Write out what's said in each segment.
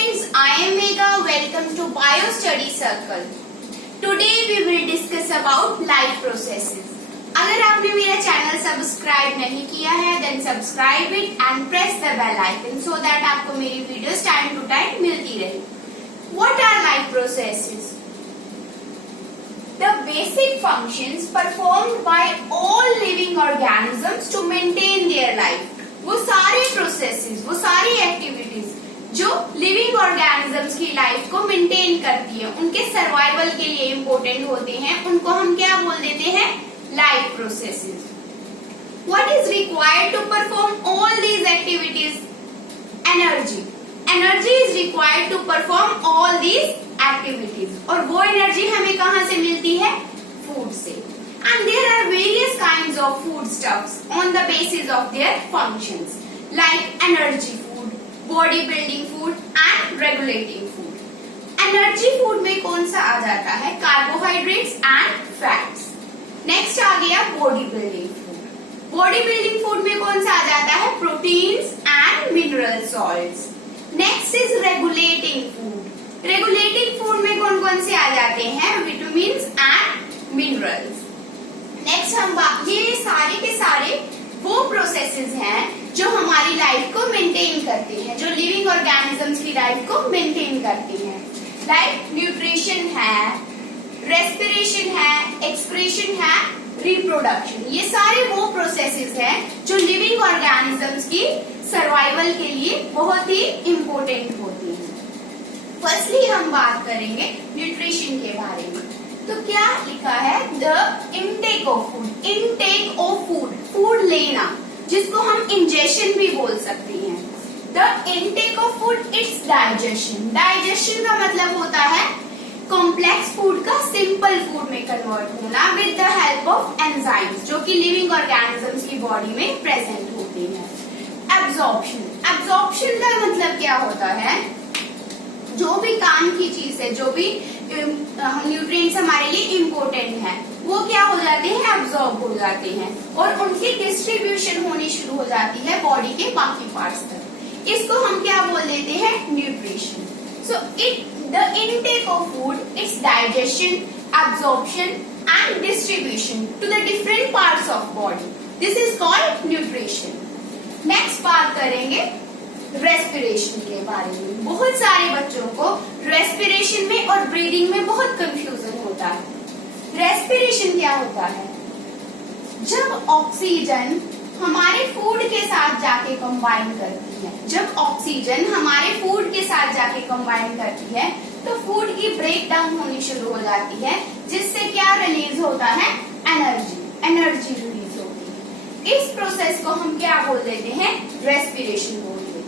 friends, I am Megha. Welcome to Bio Study Circle. Today we will discuss about life processes. अगर आपने मेरा channel subscribe नहीं किया है, then subscribe it and press the bell icon so that आपको मेरी videos time to time मिलती रहे. What are life processes? The basic functions performed by all living organisms to maintain their life. वो सारे processes, वो सारी activities जो living organisms की लाइफ को मेंटेन करती है, उनके सर्वाइवल के लिए इम्पोर्टेंट होते हैं, उनको हम क्या बोल देते हैं? Life processes. What is required to perform all these activities? Energy. Energy is required to perform all these activities. और वो एनर्जी हमें कहाँ से मिलती है? फूड से. And there are various kinds of foodstuffs on the basis of their functions, like energy food, body building food and regulating food. Energy food में कौन सा आ जाता है? Carbohydrates and fats. Next आ गया body building food. Body building food में कौन सा आ जाता है? Proteins and mineral salts. Next is regulating food. Regulating food में कौन कौन से आ जाते हैं? Vitamins and minerals. नेक्स्ट ये सारे के सारे वो प्रोसेसेस हैं जो हमारी लाइफ को मेंटेन करते हैं, जो लिविंग ऑर्गेनिजम्स की लाइफ को मेंटेन करती हैं. लाइक न्यूट्रिशन है, रेस्पिरेशन है, एक्सक्रीशन है, रिप्रोडक्शन. ये सारे वो प्रोसेसेस हैं जो लिविंग ऑर्गेनिजम्स की सर्वाइवल के लिए बहुत ही इम्पोर्टेंट होती हैं. फर्स्टली हम बात करेंगे न्यूट्रिशन के बारे में. तो क्या लिखा है? The intake of food. Intake of food, food लेना, जिसको हम इंजेशन भी बोल सकते हैं. The intake of food its digestion. Digestion का मतलब होता है कॉम्प्लेक्स फूड का सिंपल फूड में कन्वर्ट होना with the help of enzymes, जो कि लिविंग ऑर्गेनिजम्स की बॉडी में प्रेजेंट होती है. एब्जॉर्प्शन. एब्जॉर्प्शन का मतलब क्या होता है? जो भी काम की चीज है, जो भी न्यूट्रिएंट्स हमारे लिए इम्पोर्टेंट है, वो क्या हो जाते हैं? एब्जॉर्ब हो जाते हैं और उनकी डिस्ट्रीब्यूशन होनी शुरू हो जाती है बॉडी के बाकी पार्ट्स तक. इसको हम क्या बोल देते हैं? Nutrition. So the intake of food, its digestion, absorption and distribution to the different parts of body. This is called nutrition. Next बात करेंगे रेस्पिरेशन के बारे में. बहुत सारे बच्चों को रेस्पिरेशन में और ब्रीदिंग में बहुत कंफ्यूजन होता है. रेस्पिरेशन क्या होता है? जब ऑक्सीजन हमारे फूड के साथ जाके कंबाइन करती है, जब ऑक्सीजन हमारे फूड के साथ जाके कंबाइन करती है, तो फूड की ब्रेक डाउन होनी शुरू हो जाती है, जिससे क्या रिलीज होता है? एनर्जी. एनर्जी रिलीज होती है. इस प्रोसेस को हम क्या बोल देते हैं? रेस्पिरेशन बोल देते हैं.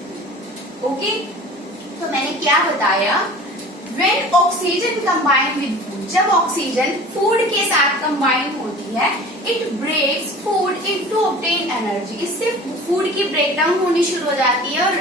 ओके, तो मैंने क्या बताया? When oxygen combine with food, जब ऑक्सीजन फूड के साथ कंबाइन होती है, it breaks food into obtain energy. इससे फूड की ब्रेकडाउन होनी शुरू हो जाती है और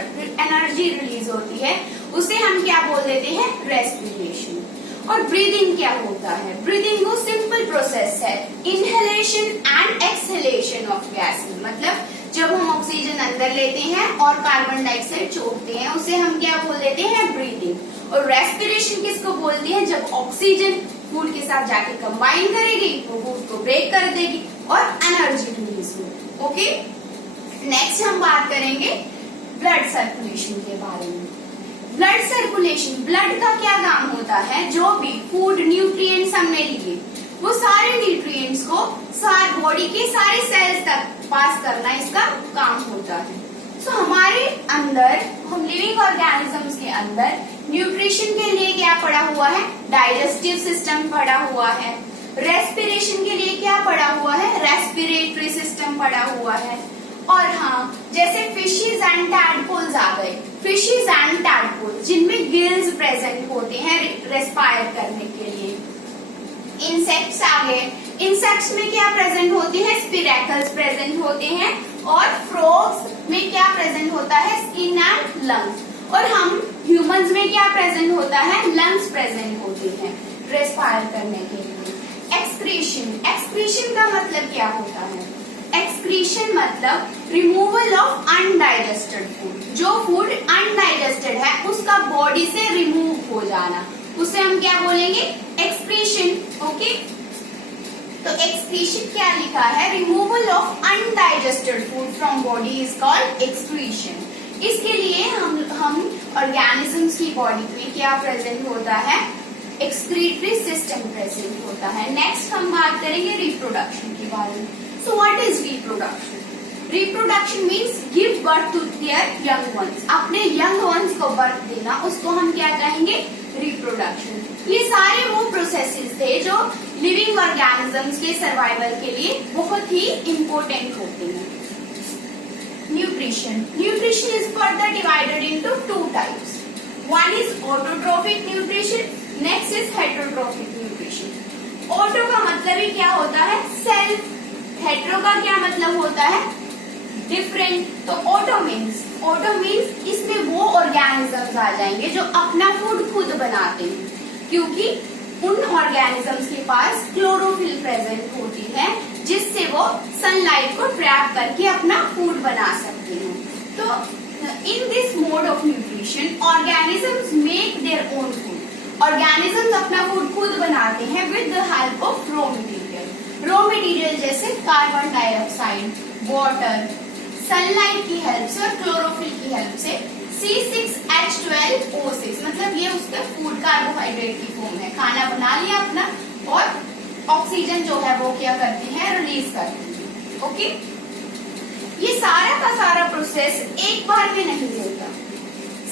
एनर्जी रिलीज होती है. उसे हम क्या बोल देते हैं? रेस्पिरेशन. और ब्रीदिंग क्या होता है? ब्रीदिंग वो सिंपल प्रोसेस है, inhalation and exhalation of gas. मतलब जब हम ऑक्सीजन अंदर लेते हैं और कार्बन डाइऑक्साइड छोड़ते हैं, उसे हम क्या बोल देते हैं? ब्रीदिंग. और रेस्पिरेशन किसको बोलते हैं? जब ऑक्सीजन फूड के साथ जाके कंबाइन करेगी तो फूड को ब्रेक कर देगी और एनर्जी रिलीज होगी. ओके, नेक्स्ट हम बात करेंगे ब्लड सर्कुलेशन के बारे में. ब्लड सर्कुलेशन, ब्लड का क्या काम होता है? जो भी फूड न्यूट्रिएंट्स हमने लिए, वो सारे न्यूट्रिएंट्स को बॉडी के सारे सेल्स तक पास करना इसका काम होता है. सो हमारे अंदर, हम लिविंग ऑर्गेनिजम्स के अंदर न्यूट्रिशन के लिए क्या पड़ा हुआ है? डाइजेस्टिव सिस्टम पड़ा हुआ है. रेस्पिरेशन के लिए क्या पड़ा हुआ है? रेस्पिरेटरी सिस्टम पड़ा हुआ है. और हाँ, जैसे फिशेज एंड टैडपोल्स आ गए. फिशेज एंड टैडपोल्स जिनमें गिल्स प्रेजेंट होते हैं रेस्पायर करने के लिए. इंसेक्ट्स आ गए. इंसेक्ट्स में क्या प्रेजेंट होते हैं? स्पिरेकल्स प्रेजेंट होते हैं. और फ्रॉग्स में क्या प्रेजेंट होता है? Skin and lungs. और हम ह्यूमंस में क्या प्रेजेंट होता है? लंग्स प्रेजेंट होते हैं रेस्पायर करने के लिए. एक्सक्रीशन. एक्सक्रीशन का मतलब क्या होता है? एक्सक्रीशन मतलब रिमूवल ऑफ अनडाइजेस्टेड फूड. जो फूड अनडाइजेस्टेड है उसका बॉडी क्या बोलेंगे? एक्सक्रीशन। ओके, तो एक्सक्रीशन क्या लिखा है? Removal of undigested food from body is called excretion. इसके लिए हम ऑर्गेनिजम्स की बॉडी में क्या प्रेजेंट होता है? एक्सक्रीटरी सिस्टम प्रेजेंट होता है। नेक्स्ट हम बात करेंगे रिप्रोडक्शन के बारे में। So what is reproduction? Reproduction means give birth to their young ones. अपने यंग वंस को बर्थ देना, उसको हम क्या कहेंगे? रिप्रोडक्शन। ये सारे वो प्रोसेसेस थे जो लिविंग ऑर्गेनिजम्स के सर्वाइवल के लिए बहुत ही इम्पोर्टेंट होते हैं। Nutrition. Nutrition is further divided into two types. One is autotrophic nutrition, next is heterotrophic nutrition. Auto का मतलब ही क्या होता है? सेल्फ। हेट्रो का क्या मतलब होता है? डिफरेंट। तो ऑटो मीन्स इसमें वो ऑर्गेनिजम्स आ जाएंगे जो अपना फूड खुद बनाते हैं, क्योंकि उन ऑर्गेनिजम्स के पास क्लोरोफिल प्रेजेंट होती है जिससे वो सनलाइट को ट्रैप करके अपना फूड बना सकते हैं। तो in this mode of nutrition organisms make their own food. Organisms अपना फूड खुद बनाते हैं with the help of raw material. Raw material जैसे कार्बन डाइऑक्साइड, वाटर, सनलाइट की हेल्प से और क्लोरोफिल की हेल्प से। C6H12O6 मतलब ये उसका फूड कार्बोहाइड्रेट की फॉर्म है। खाना बना लिया अपना और ऑक्सीजन जो है वो क्या करते हैं? रिलीज करते हैं। ओके, ये सारा का सारा प्रोसेस एक बार में नहीं होता।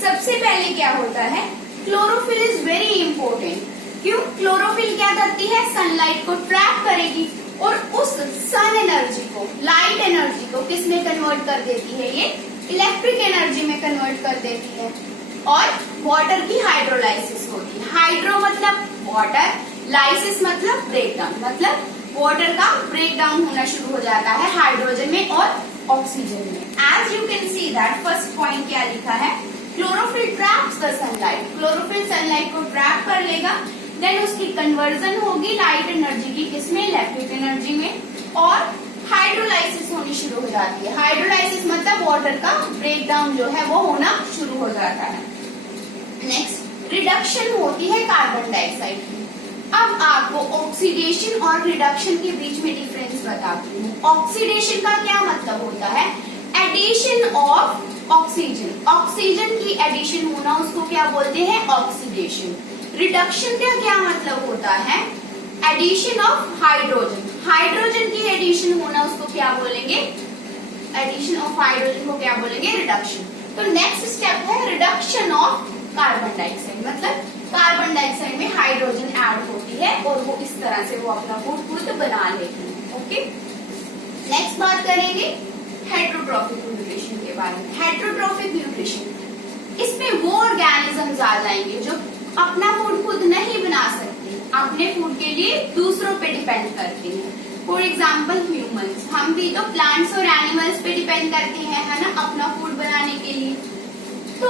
सबसे पहले क्या होता है? Chlorophyll is very important. क्यों? क्लोरोफिल क्या करती है? सनलाइट को ट्रैप करेगी और उस सन एनर्जी को, लाइट एनर्जी को किस में कन्वर्ट कर देती है? ये इलेक्ट्रिक एनर्जी में कन्वर्ट कर देती है। और वाटर की हाइड्रोलाइसिस होती है। हाइड्रो मतलब वाटर, लाइसिस मतलब ब्रेकडाउन, मतलब वाटर का ब्रेकडाउन होना शुरू हो जाता है हाइड्रोजन में और ऑक्सीजन में। As you can see that first point क्या लिखा है? Chlorophyll traps the sunlight. Chlorophyll sunlight को ट्रैप कर लेगा, देन उसकी कन्वर्जन होगी लाइट एनर्जी की किसमें? इलेक्ट्रिक एनर्जी में, और हाइड्रोलाइसिस होनी शुरू हो जाती है। हाइड्रोलाइसिस मतलब वाटर का ब्रेकडाउन जो है वो होना शुरू हो जाता है। नेक्स्ट रिडक्शन होती है कार्बन डाइऑक्साइड की। अब आपको ऑक्सीडेशन और रिडक्शन के बीच में डिफरेंस बताती हूँ। ऑक्सीडेशन का क्या मतलब होता है? Addition of oxygen. ऑक्सीजन की एडिशन होना, उसको क्या बोलते हैं? ऑक्सीडेशन। रिडक्शन का क्या मतलब होता है? Addition of hydrogen. हाइड्रोजन की एडिशन होना, उसको क्या बोलेंगे? एडिशन ऑफ हाइड्रोजन को क्या बोलेंगे? रिडक्शन। तो नेक्स्ट स्टेप है रिडक्शन ऑफ कार्बन डाइऑक्साइड। मतलब कार्बन डाइऑक्साइड में हाइड्रोजन ऐड होती है और वो इस तरह से वो अपना फूड खुद बना लेती है। ओके, नेक्स्ट बात करेंगे हेटरोट्रोफिक न्यूट्रिशन के बारे में। हेटरोट्रोफिक न्यूट्रिशन, इसमें वो ऑर्गेनिजम्स आ जाएंगे जो अपना फूड खुद नहीं बना सकते, अपने फूड के लिए दूसरों पे डिपेंड करते हैं। फॉर एग्जाम्पल ह्यूमंस, हम भी तो प्लांट्स और एनिमल्स पे डिपेंड करते हैं, है ना, अपना फूड बनाने के लिए। तो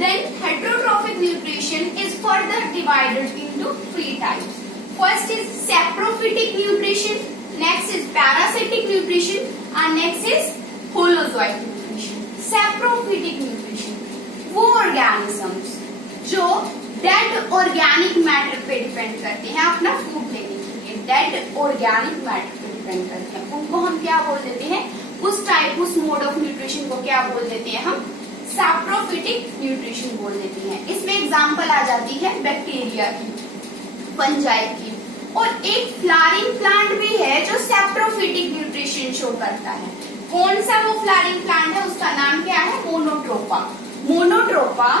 then heterotrophic nutrition is further divided into 3 types. First is saprophytic nutrition, next is parasitic nutrition and next is holozoic nutrition. Saprophytic nutrition, वो ऑर्गेनिजम्स जो डेड ऑर्गेनिक मैटर पे डिपेंड करते हैं अपना फूड लेने के लिए, डेड ऑर्गेनिक मैटर पे डिपेंड करते हैं, उनको हम क्या बोल देते हैं? उस टाइप, उस मोड ऑफ न्यूट्रिशन को क्या बोल देते हैं? हम सैप्रोफिटिक न्यूट्रिशन बोल देते हैं। इसमें एग्जांपल आ जाती है बैक्टीरिया की, फंजाई की, और एक फ्लावरिंग प्लांट भी है जो सैप्रोफिटिक न्यूट्रिशन शो करता है। कौन सा वो फ्लावरिंग प्लांट है? उसका नाम क्या है? मोनोट्रोपा। मोनोट्रोपा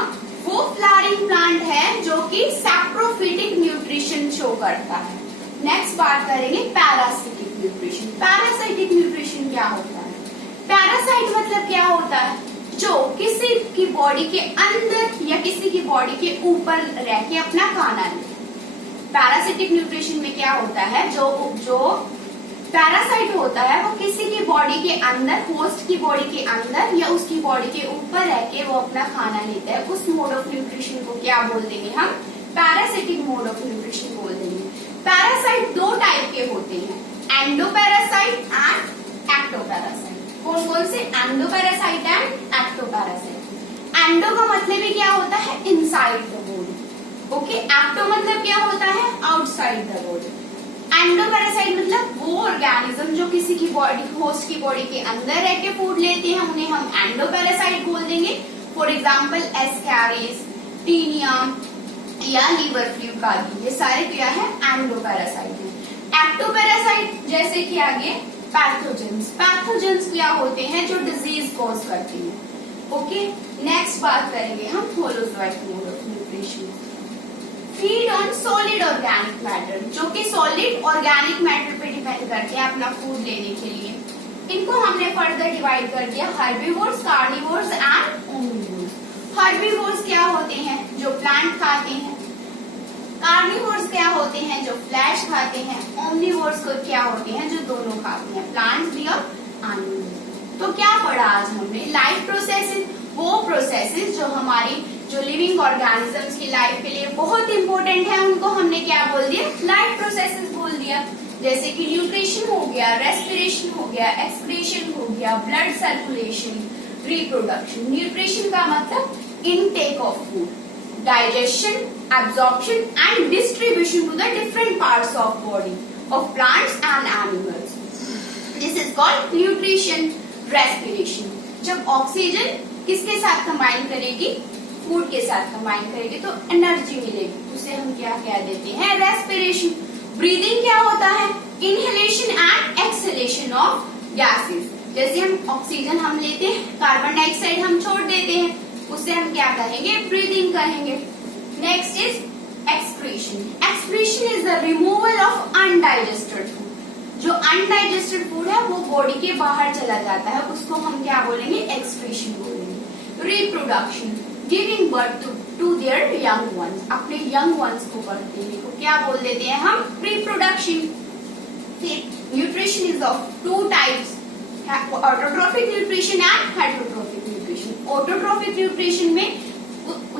वो फ्लावरिंग प्लांट है जो कि सैप्रोफिटिक न्यूट्रिशन शो करता है। नेक्स्ट बात करेंगे पैरासिटिक न्यूट्रिशन। पैरासाइटिक न्यूट्रिशन क्या होता है? पैरासाइट मतलब क्या होता है? जो किसी की बॉडी के अंदर या किसी की बॉडी के ऊपर रह के अपना खाना ले। पैरासिटिक न्यूट्रिशन में क्या होता है? जो पैरासाइट होता है वो किसी की बॉडी के अंदर, होस्ट की बॉडी के अंदर या उसकी बॉडी के ऊपर रह के वो अपना खाना लेता है। उस मोड ऑफ न्यूट्रिशन को क्या बोल देंगे हम? पैरासिटिक मोड ऑफ न्यूट्रिशन बोल देंगे। पैरासाइट 2 टाइप के होते हैं, एंडोपैरासाइट एंड एक्टोपैरासाइट। कौन कौन से? Endoparasite and ectoparasite. एंडो का मतलब ही क्या होता है? Inside the body. Okay, ecto मतलब क्या होता है, आउटसाइड द बॉडी। एंडोपैरासाइट मतलब वो ऑर्गेनिज्म जो किसी की बॉडी, होस्ट की बॉडी के अंदर रह के फूड लेते हैं, उन्हें हम एंडोपैरासाइट बोल देंगे। फॉर एग्जाम्पल एस्कैरिस, टीनिया या लीवर फ्लूक आदि, ये सारे क्या है, एंडोपैरासाइट है। एक्टोपैरासाइट जैसे कि आगे पैथोजेंस। पैथोजेंस क्या होते हैं, जो डिजीज कॉज करते हैं। ओके, नेक्स्ट बात करेंगे हम holozoic mode of nutrition. Feed on solid organic matter, जो कि सॉलिड ऑर्गेनिक मैटर पे डिपेंड करते हैं अपना फूड लेने के लिए। इनको हमने फर्दर डिवाइड कर दिया, herbivores, carnivores and omnivores. Herbivores क्या होते हैं, जो प्लांट खाते हैं। कार्निवोर्स क्या होते हैं, जो फ्लैश खाते हैं। ओमनिवोर्स को क्या होते हैं, जो दोनों खाते हैं, प्लांट्स भी और एनिमल्स। तो क्या पढ़ा आज हमने, लाइफ प्रोसेसेस, वो प्रोसेसेस जो हमारी जो लिविंग ऑर्गेनिजम्स की लाइफ के लिए बहुत इंपॉर्टेंट है, उनको हमने क्या बोल दिया, लाइफ प्रोसेसेस बोल दिया। जैसे कि न्यूट्रिशन हो गया, रेस्पिरेशन हो गया, एक्सक्रीशन हो गया, ब्लड सर्कुलेशन, रिप्रोडक्शन। न्यूट्रिशन का मतलब intake of food, digestion, absorption and distribution to the different parts of body of plants and animals. This is called nutrition. Respiration, जब ऑक्सीजन किसके साथ कंबाइन करेगी, फूड के साथ कंबाइन करेगी तो एनर्जी मिलेगी, उसे हम क्या कह देते हैं, रेस्पिरेशन। ब्रीदिंग क्या होता है, inhalation and exhalation of gases. जैसे हम ऑक्सीजन हम लेते हैं, कार्बन डाइऑक्साइड हम छोड़ देते हैं, उसे हम क्या कहेंगे, ब्रीदिंग कहेंगे। Next is excretion. Excretion is the removal of undigested food. जो अनडाइजेस्टेड फूड है वो बॉडी के बाहर चला जाता है, उसको हम क्या बोलेंगे, एक्सक्रीशन बोलेंगे। Reproduction, giving birth to their young ones, अपने यंग वंस को बर्थ देने को क्या बोल देते हैं हम, रिप्रोडक्शन। फिर nutrition is of two types, autotrophic nutrition and heterotrophic nutrition. Autotrophic nutrition में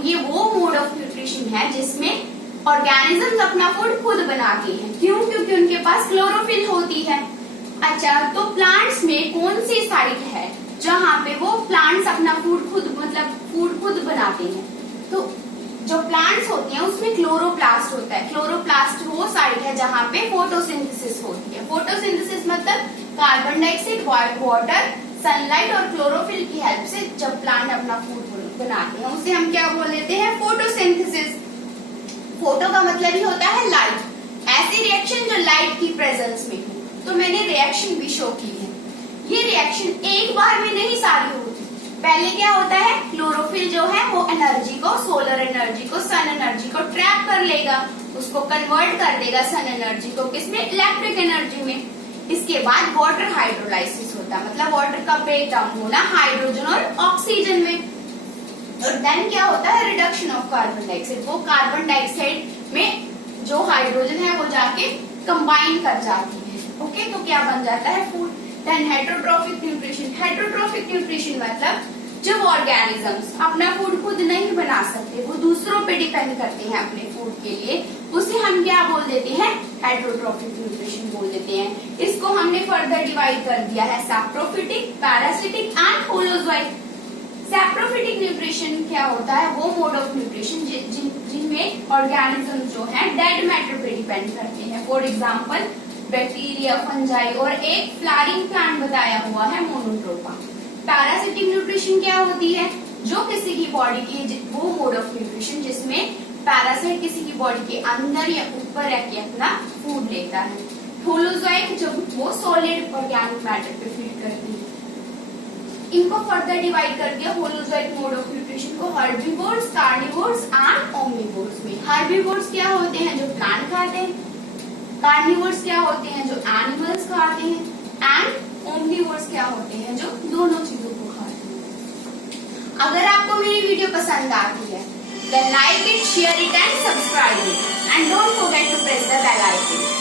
ये वो मोड ऑफ न्यूट्रिशन है जिसमें ऑर्गेनिजम्स अपना फूड खुद बनाते हैं। क्यों, क्योंकि उनके पास क्लोरोफिल होती है। अच्छा, तो प्लांट्स में कौन सी साइट है जहाँ पे वो प्लांट्स अपना फूड खुद, मतलब फूड खुद बनाते हैं। तो जो प्लांट्स होते हैं उसमें क्लोरोप्लास्ट होता है। क्लोरोप्लास्ट वो साइट है जहाँ पे फोटोसिंथेसिस होती है। फोटोसिंथेसिस मतलब कार्बन डाइऑक्साइड, वाटर, सनलाइट और क्लोरोफिल की हेल्प से जब प्लांट अपना फूड बनाते हैं, उसे हम क्या बोल देते हैं, फोटोसिंथेसिस। फोटो का मतलब ही होता है लाइट, ऐसी रिएक्शन जो लाइट की प्रेजेंस में हो। तो मैंने रिएक्शन भी शो की है। ये रिएक्शन एक बार में नहीं सारी होती। पहले क्या होता है, क्लोरोफिल जो है वो एनर्जी को, सोलर एनर्जी को, सन एनर्जी को ट्रैप कर लेगा, उसको कन्वर्ट कर देगा सन एनर्जी को किसमें, इलेक्ट्रिक एनर्जी में। इसके बाद वाटर हाइड्रोलाइसिस होता है, मतलब वाटर का ब्रेक डाउन होना हाइड्रोजन और ऑक्सीजन में। और देन क्या होता है, रिडक्शन ऑफ कार्बन डाइऑक्साइड। वो कार्बन डाइऑक्साइड में जो हाइड्रोजन है वो जाके कंबाइन कर जाती है। ओके, तो क्या बन जाता है, food. Then heterotrophic nutrition. Heterotrophic nutrition मतलब जब ऑर्गेनिजम्स अपना फूड खुद नहीं बना सकते, वो दूसरों पे डिपेंड करते हैं अपने फूड के लिए, उसे हम क्या बोल देते हैं, हेटेरोट्रोफिक न्यूट्रिशन बोल देते हैं। इसको हमने फर्दर डिवाइड कर दिया है, saprophytic, parasitic and holozoic. Saprophytic nutrition क्या होता है, वो मोड ऑफ न्यूट्रिशन जिनमें ऑर्गेनिज्म जो है डेड मैटर पे डिपेंड करते हैं। फॉर एग्जांपल बैक्टीरिया, फंजाई और एक फ्लावरिंग प्लांट बताया हुआ है, मोनोट्रोपा। पैरासिटिक न्यूट्रिशन क्या होती है, जो किसी की बॉडी की, वो मोड ऑफ न्यूट्रिशन जिसमें पैरासाइट किसी की बॉडी के अंदर या ऊपर रह के अपना फूड लेता है। होलोजोइक जब वो सॉलिड ऑर्गेनिक मैटर पे फीड करती है। इनको फर्दर डिवाइड कर दिया होलोजोइक मोड ऑफ न्यूट्रिशन को हर्बीवोर्स, कार्निवोर्स एंड ओमनिवोर्स में। हर्बीवोर्स क्या होते हैं, जो प्लांट खाते हैं। कार्निवोर्स क्या होते हैं, जो एनिमल्स खाते हैं। एंड ओमनिवोर्स क्या होते हैं, जो दोनों चीजों को खाते हैं। अगर आपको मेरी वीडियो पसंद आती है, then like it, share it and subscribe it and don't forget to press the bell icon.